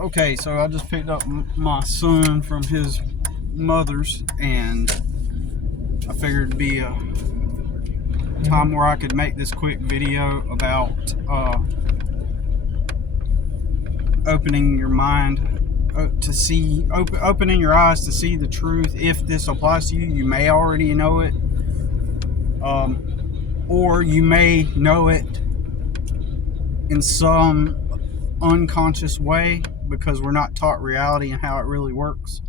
Okay, so I just picked up my son from his mother's, and I figured it'd be a time where I could make this quick video about opening your mind to see, opening your eyes to see the truth. If this applies to you, you may already know it, or you may know it in some unconscious way because we're not taught reality and how it really works.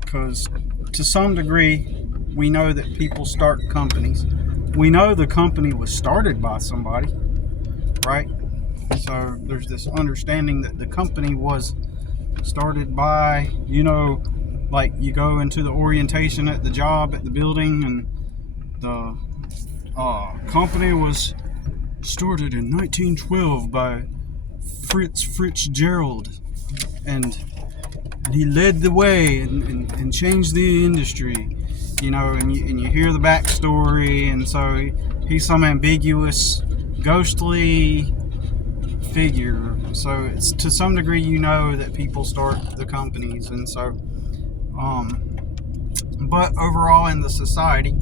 Because to some degree, we know that people start companies. We know the company was started by somebody, right? So there's this understanding that the company was started by, like you go into the orientation at the job, at the building, and the company was started in 1912 by Fritz Fitzgerald, and he led the way and changed the industry, and you hear the backstory, and so he's some ambiguous, ghostly figure. So it's to some degree that people start the companies, and so but overall in the society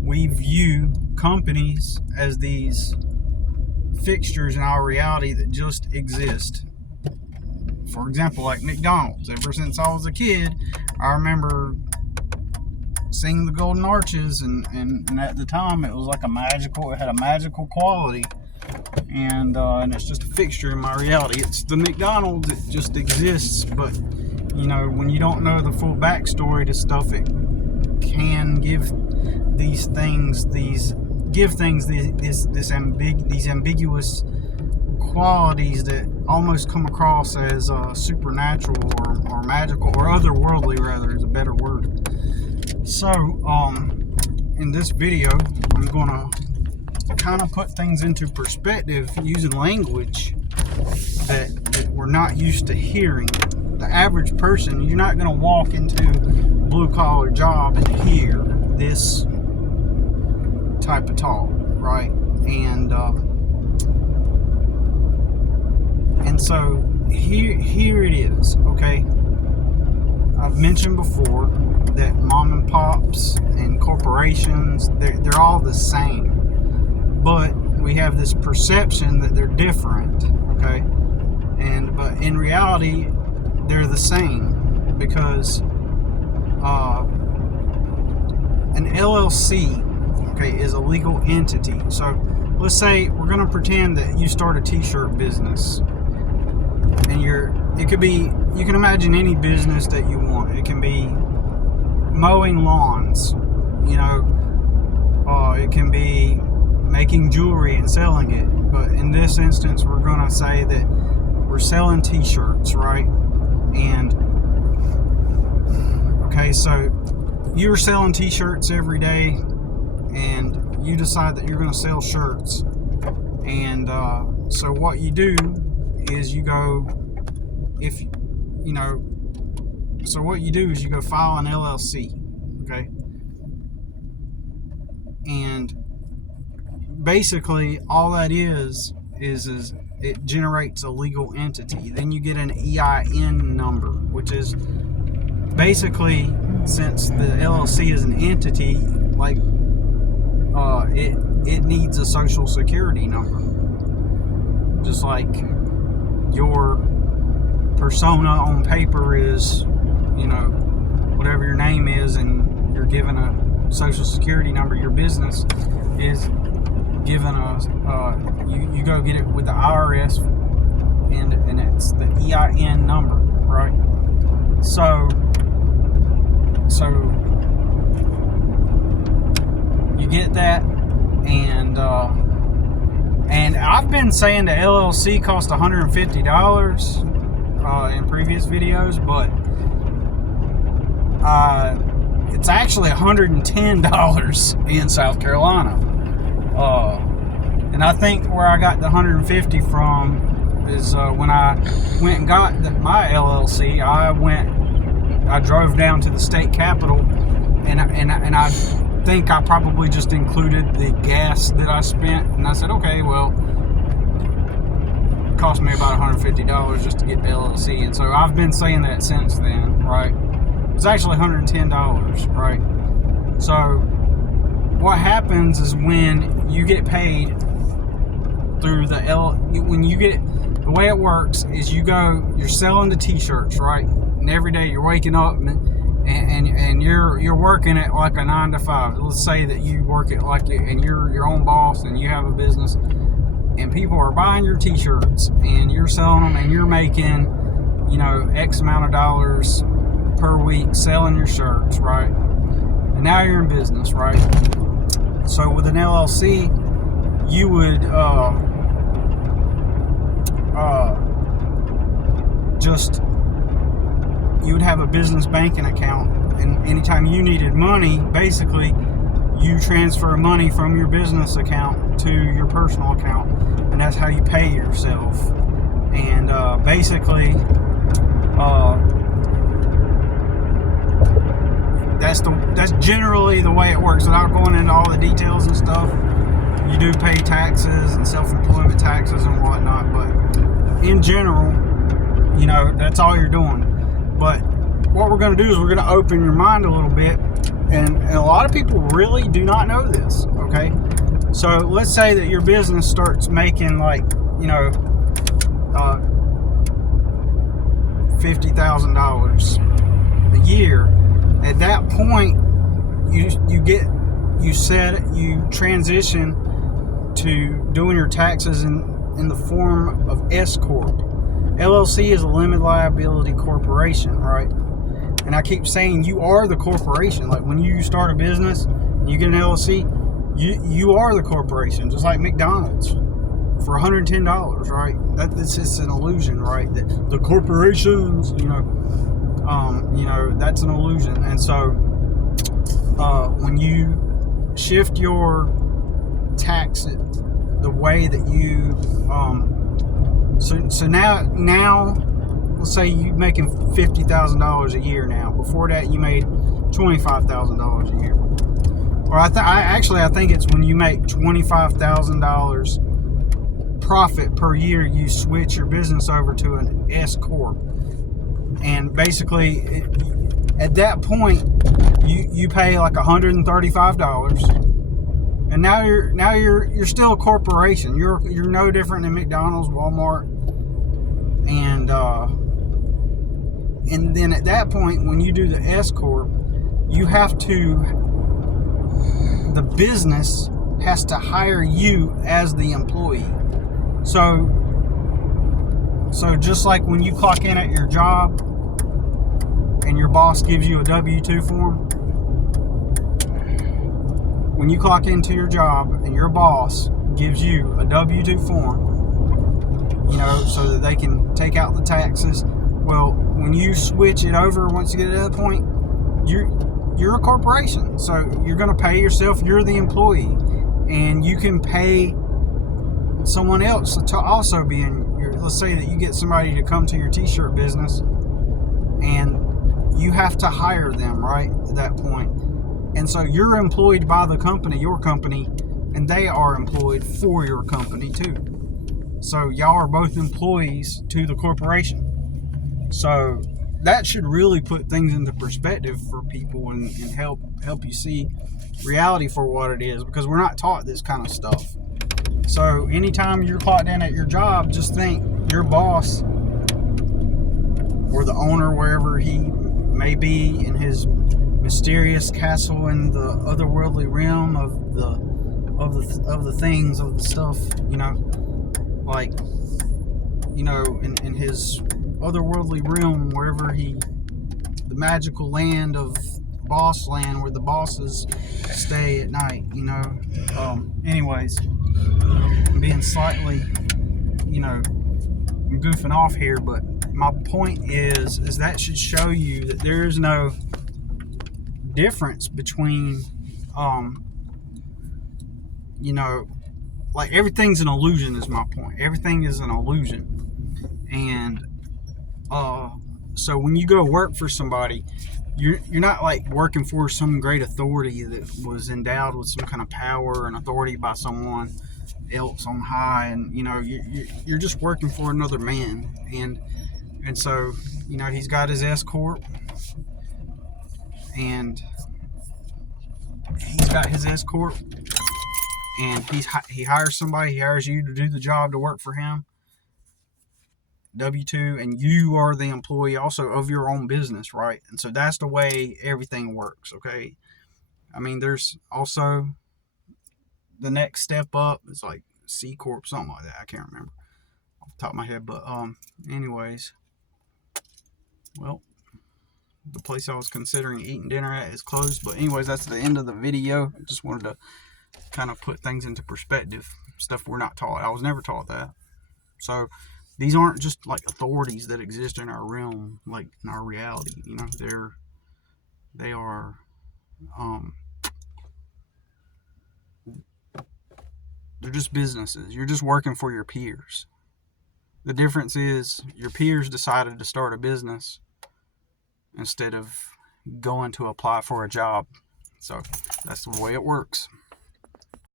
we view companies as these fixtures in our reality that just exist. For example, like McDonald's. Ever since I was a kid, I remember seeing the Golden Arches, and at the time it was like it had a magical quality, and it's just a fixture in my reality. It's the McDonald's, it just exists. But when you don't know the full backstory to stuff, it can give these ambiguous qualities that almost come across as supernatural or magical or otherworldly, rather, is a better word. So in this video I'm gonna kind of put things into perspective using language that we're not used to hearing. The average person, you're not gonna walk into a blue collar job and hear this type of talk, right? And so here it is. Okay, I've mentioned before that mom and pops and corporations, they're all the same, but we have this perception that they're different. Okay, but in reality they're the same, because an LLC, okay, is a legal entity. So let's say we're going to pretend that you start a t-shirt business, and you can imagine any business that you want. It can be mowing lawns, it can be making jewelry and selling it. But in this instance, we're going to say that we're selling t-shirts, right? And okay, so you're selling t-shirts every day, and you decide that you're going to sell shirts. And so what you do is you go file an LLC, okay? And basically all that is it generates a legal entity. Then you get an EIN number, which is basically, since the LLC is an entity, like it needs a social security number, just like your persona on paper is, whatever your name is, and you're given a social security number. Your business is given you go get it with the IRS, and it's the EIN number, right? So you get that, and I've been saying the LLC cost $150 in previous videos, but it's actually $110 in South Carolina. And I think where I got the $150 from is when I went and got my LLC. I drove down to the state capitol, and I think I probably just included the gas that I spent, and I said, okay, well, cost me about $150 just to get the LLC. And so I've been saying that since then, right? It was actually $110, right? So what happens is when you get paid through the the way it works is you're selling the t-shirts, right? And every day you're waking up and you're working at like a 9 to 5. Let's say that you work at and you're your own boss and you have a business, and people are buying your t-shirts and you're selling them and you're making, X amount of dollars per week selling your shirts, right? And now you're in business, right? So with an LLC, you would you would have a business banking account, and anytime you needed money, basically you transfer money from your business account to your personal account, and that's how you pay yourself. And basically that's generally the way it works. Without going into all the details and stuff, you do pay taxes and self-employment taxes and whatnot, but in general, that's all you're doing. But what we're going to do is we're going to open your mind a little bit, and a lot of people really do not know this, okay? So let's say that your business starts making $50,000 a year. At that point, you transition to doing your taxes in the form of S Corp. LLC is a limited liability corporation, right? And I keep saying you are the corporation. Like when you start a business and you get an LLC, you are the corporation, just like McDonald's for $110, right? That's just an illusion, right? The corporations, that's an illusion. And so when you shift your tax the way that you so now let's say you're making $50,000 a year now. Before that you made $25,000 a year. Or I think it's when you make $25,000 profit per year, you switch your business over to an S Corp. And basically at that point you pay like $135. And now you're still a corporation. You're no different than McDonald's, Walmart, and then at that point, when you do the S Corp, the business has to hire you as the employee. So just like when you clock in at your job and your boss gives you a W-2 form, when you clock into your job and your boss gives you a W-2 form, so that they can take out the taxes, well, when you switch it over, once you get to that point, you're a corporation. So you're going to pay yourself, you're the employee, and you can pay someone else to also be in your, let's say that you get somebody to come to your t-shirt business and you have to hire them, right, at that point. And so you're employed by the company, your company, and they are employed for your company too. So y'all are both employees to the corporation. So that should really put things into perspective for people and help you see reality for what it is, because we're not taught this kind of stuff. So anytime you're clocked in at your job, just think your boss or the owner, wherever he may be in his mysterious castle in the otherworldly realm of the things, of the stuff, in his otherworldly realm, wherever the magical land of Boss Land, where the bosses stay at night, anyways, I'm being slightly, I'm goofing off here, but my point is that should show you that there is no difference between, like everything's an illusion is my point. Everything is an illusion. And so when you go work for somebody, you're not like working for some great authority that was endowed with some kind of power and authority by someone, else on high, and you're just working for another man. And so he's got his S corp, and he hires somebody. He hires you to do the job, to work for him, W-2, and you are the employee also of your own business, right? And so that's the way everything works. Okay, I mean, there's also the next step up is like C corp, something like that. I can't remember off the top of my head, but anyways, well, the place I was considering eating dinner at is closed. But anyways, that's the end of the video. I just wanted to kind of put things into perspective, stuff we're not taught. I was never taught that. So these aren't just like authorities that exist in our realm, like in our reality. They are they're just businesses. You're just working for your peers. The difference is your peers decided to start a business instead of going to apply for a job. So that's the way it works.